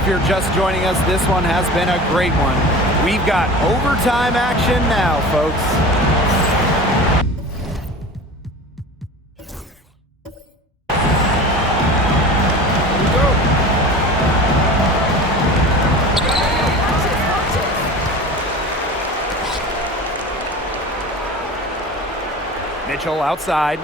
if you're just joining us, this one has been a great one. We've got overtime action now, folks. Mitchell outside.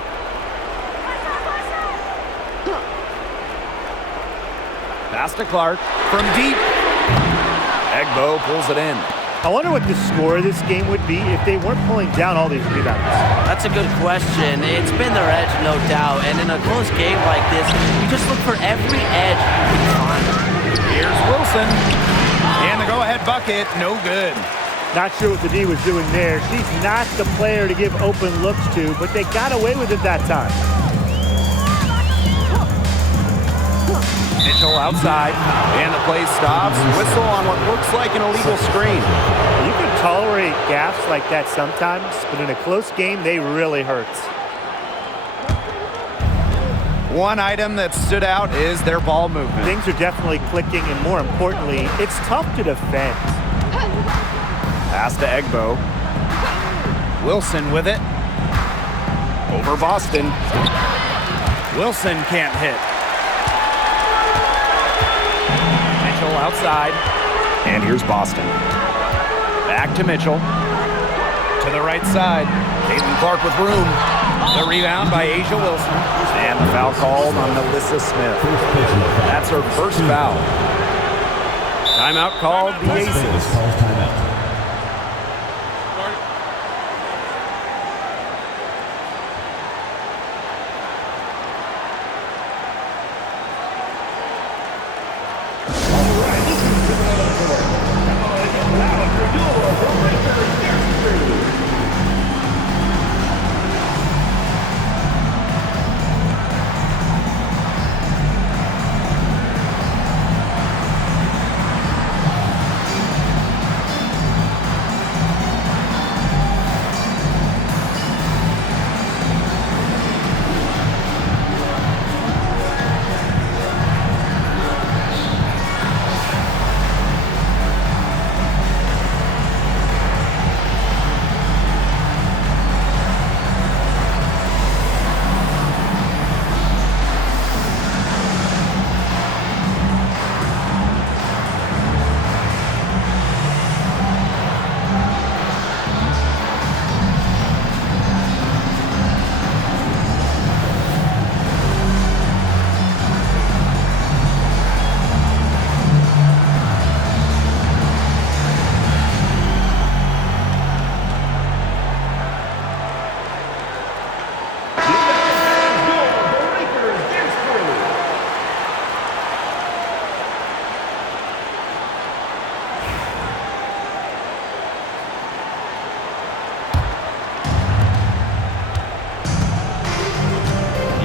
Pass to Clark from deep. Egbo pulls it in. I wonder what the score of this game would be if they weren't pulling down all these rebounds. That's a good question. It's been their edge, no doubt. And in a close game like this, you just look for every edge you can find. Here's Wilson. And the go-ahead bucket, no good. Not sure what the D was doing there. She's not the player to give open looks to, but they got away with it that time. Mitchell outside, and the play stops. Whistle on what looks like an illegal screen. You can tolerate gaffes like that sometimes, but in a close game, they really hurt. One item that stood out is their ball movement. Things are definitely clicking, and more importantly, it's tough to defend. Pass to Egbo. Wilson with it. Over Boston. Wilson can't hit. Mitchell outside. And here's Boston. Back to Mitchell. To the right side. Caitlin Clark with room. The rebound by A'ja Wilson. And the foul called on Melissa Smith. That's her first foul. Timeout called the Aces.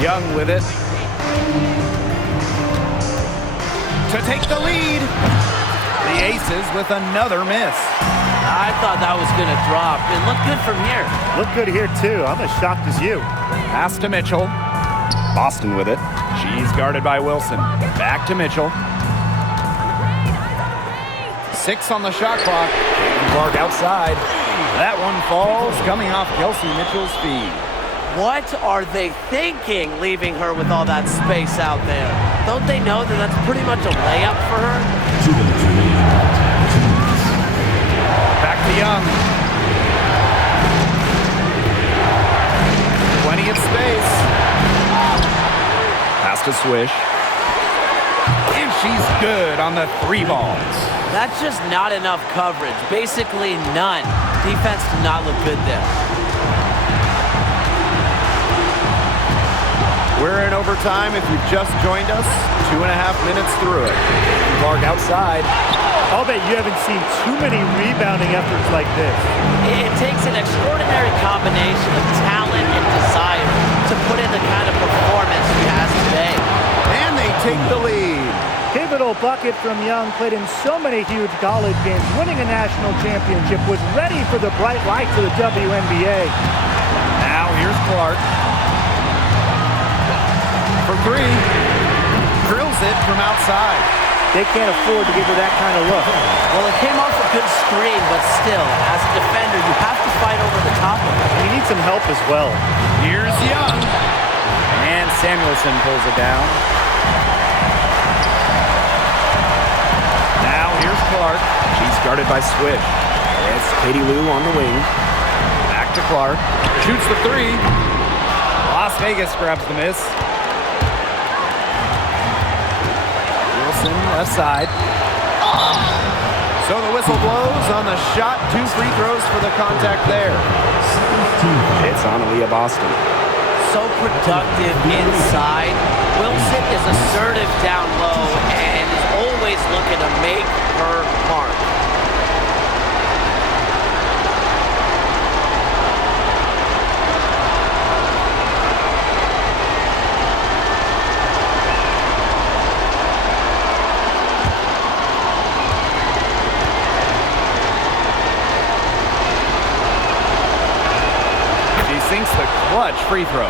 Young with it. To take the lead. The Aces with another miss. I thought that was going to drop. It looked good from here. Looked good here, too. I'm as shocked as you. Pass to Mitchell. Boston with it. She's guarded by Wilson. Back to Mitchell. 6 on the shot clock. Caitlin Clark outside. That one falls, coming off Kelsey Mitchell's feet. What are they thinking, leaving her with all that space out there? Don't they know that that's pretty much a layup for her? 2 minutes remaining. Back to Young. Plenty of space. Pass to Swish. And she's good on the 3 balls. That's just not enough coverage. Basically none. Defense did not look good there. We're in overtime. If you've just joined us, 2.5 minutes through it. Clark outside. I'll bet you haven't seen too many rebounding efforts like this. It takes an extraordinary combination of talent and desire to put in the kind of performance she has today. And they take the lead. Pivotal bucket from Young, played in so many huge college games, winning a national championship, was ready for the bright lights of the WNBA. Now here's Clark. For 3. Drills it from outside. They can't afford to give her that kind of look. Well, it came off a good screen, but still, as a defender, you have to fight over the top of it. You need some help as well. Here's Young. And Samuelson pulls it down. Now here's Clark. She's guarded by Swift. It's Katie Lou on the wing. Back to Clark. Shoots the three. Las Vegas grabs the miss. Wilson left side. So the whistle blows on the shot. 2 free throws for the contact there. It's on Aaliyah Boston. So productive inside. Wilson is assertive down low and is always looking to make her mark. Sinks the clutch free throw.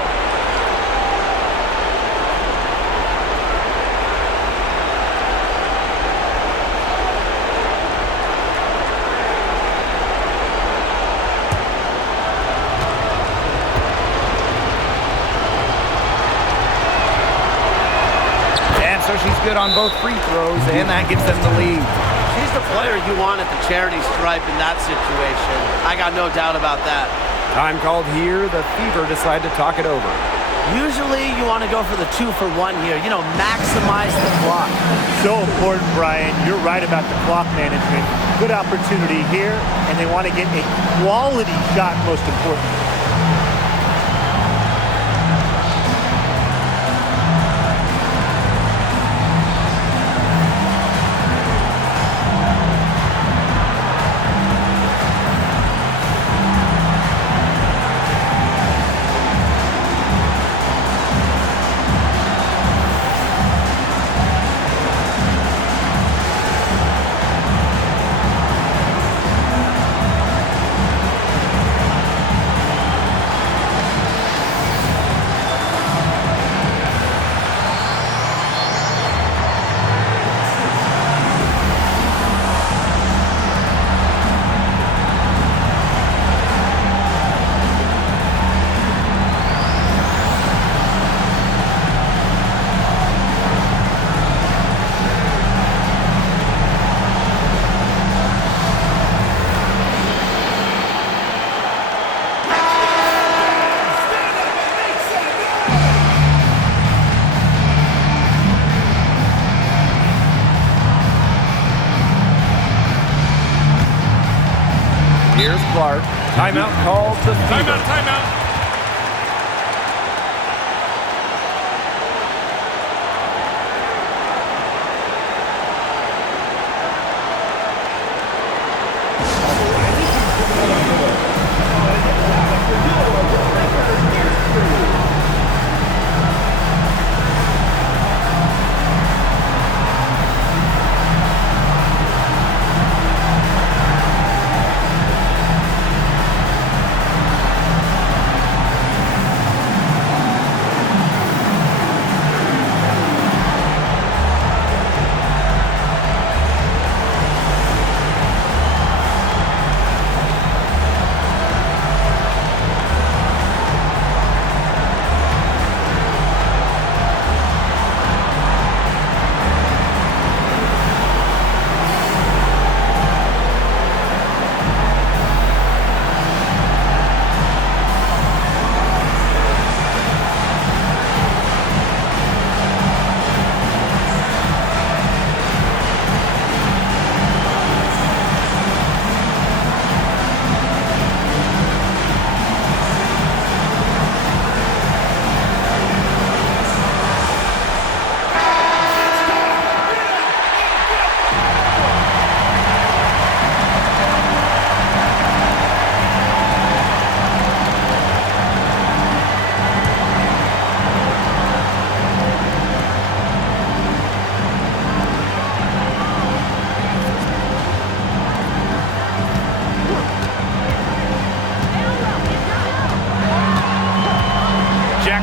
And so she's good on both free throws, and that gives them the lead. She's the player you want at the charity stripe in that situation. I got no doubt about that. Time called here. The Fever decide to talk it over. Usually you want to go for the 2-for-1 here. You know, maximize the clock. So important, Brian. You're right about the clock management. Good opportunity here, and they want to get a quality shot, most important. Here's Clark. Timeout called the Fever. Timeout.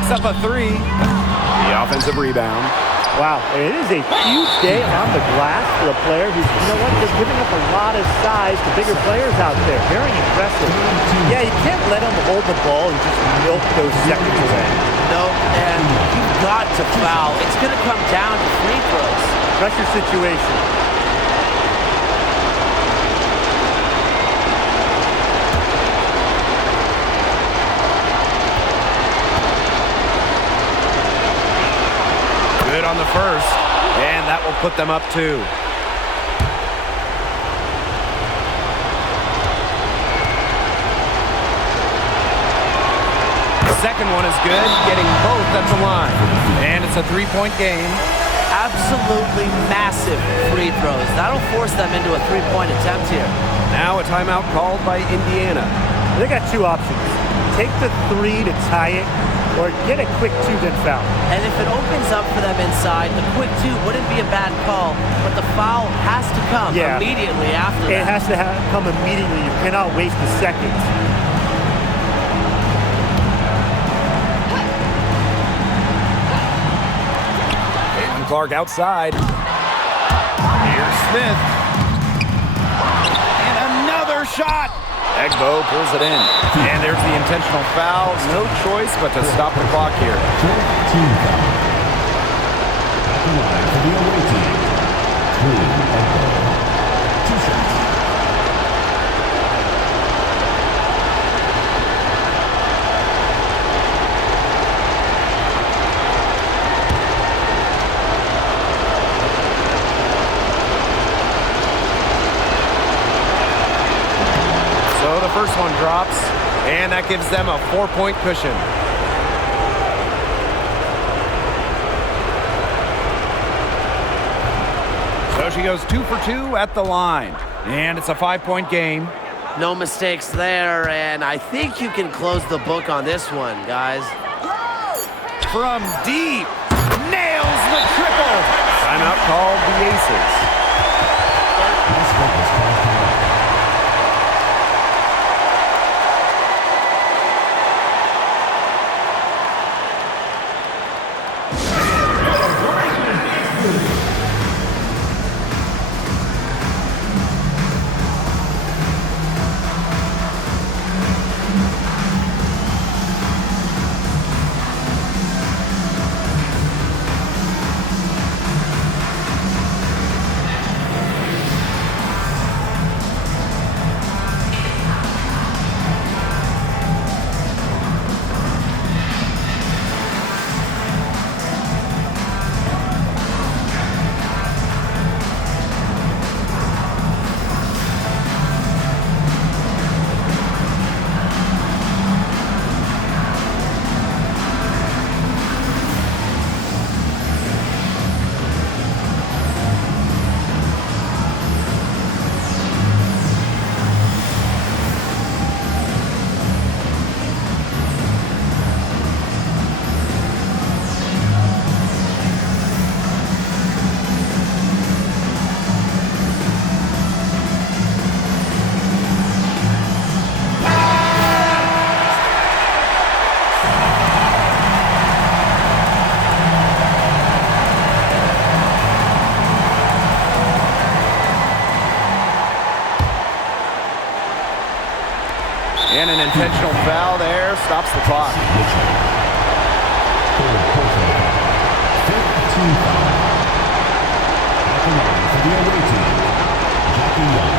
Up a three. The offensive rebound. Wow, it is a huge day on the glass for a player who's, you know what, they're giving up a lot of size to bigger players out there. Very impressive. Yeah, you can't let them hold the ball and just milk those seconds away. No, and you've got to foul. It's going to come down to free throws. Pressure situation. Good on the first, and that will put them up 2. The second one is good, getting both at the line. And it's a 3-point game. Absolutely massive free throws. That'll force them into a 3-point attempt here. Now a timeout called by Indiana. They got 2 options. Take the 3 to tie it, or get a quick 2 then foul. And if it opens up for them inside, the quick 2 wouldn't be a bad call, but the foul has to come immediately after that. It has to come immediately. You cannot waste a second. Caitlin Clark outside. Here's Smith. And another shot. Egbo pulls it in. And there's the intentional foul. No choice but to stop the clock here. Team foul. At the line for the away team. Clean Egbo. 2 shots. So the first one drops, and that gives them a 4-point cushion. So she goes 2 for 2 at the line, and it's a 5-point game. No mistakes there, and I think you can close the book on this one, guys. From deep, nails the triple. Timeout called the Aces. Las Vegas calls the line. And an intentional foul there stops the clock. Third personal foul. 5th team foul. At the line for the away team. Jackie Young.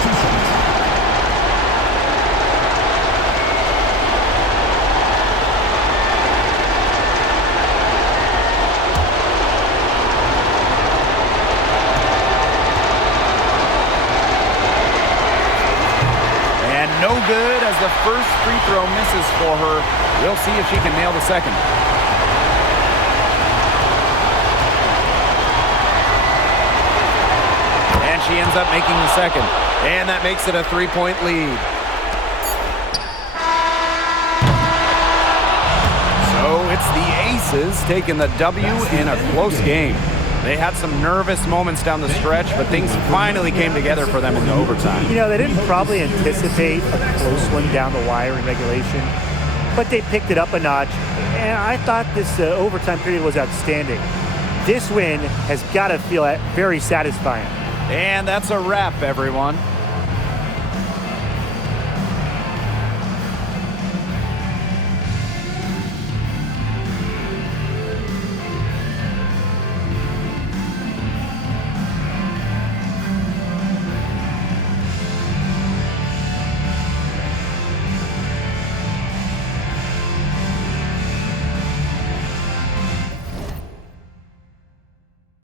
2 shots. No good as the first free throw misses for her. We'll see if she can nail the second. And she ends up making the second. And that makes it a 3-point lead. So it's the Aces taking the W in a close game. They had some nervous moments down the stretch, but things finally came together for them in the overtime. You know, they didn't probably anticipate a close one down the wire in regulation, but they picked it up a notch, and I thought this overtime period was outstanding. This win has got to feel very satisfying. And that's a wrap, everyone.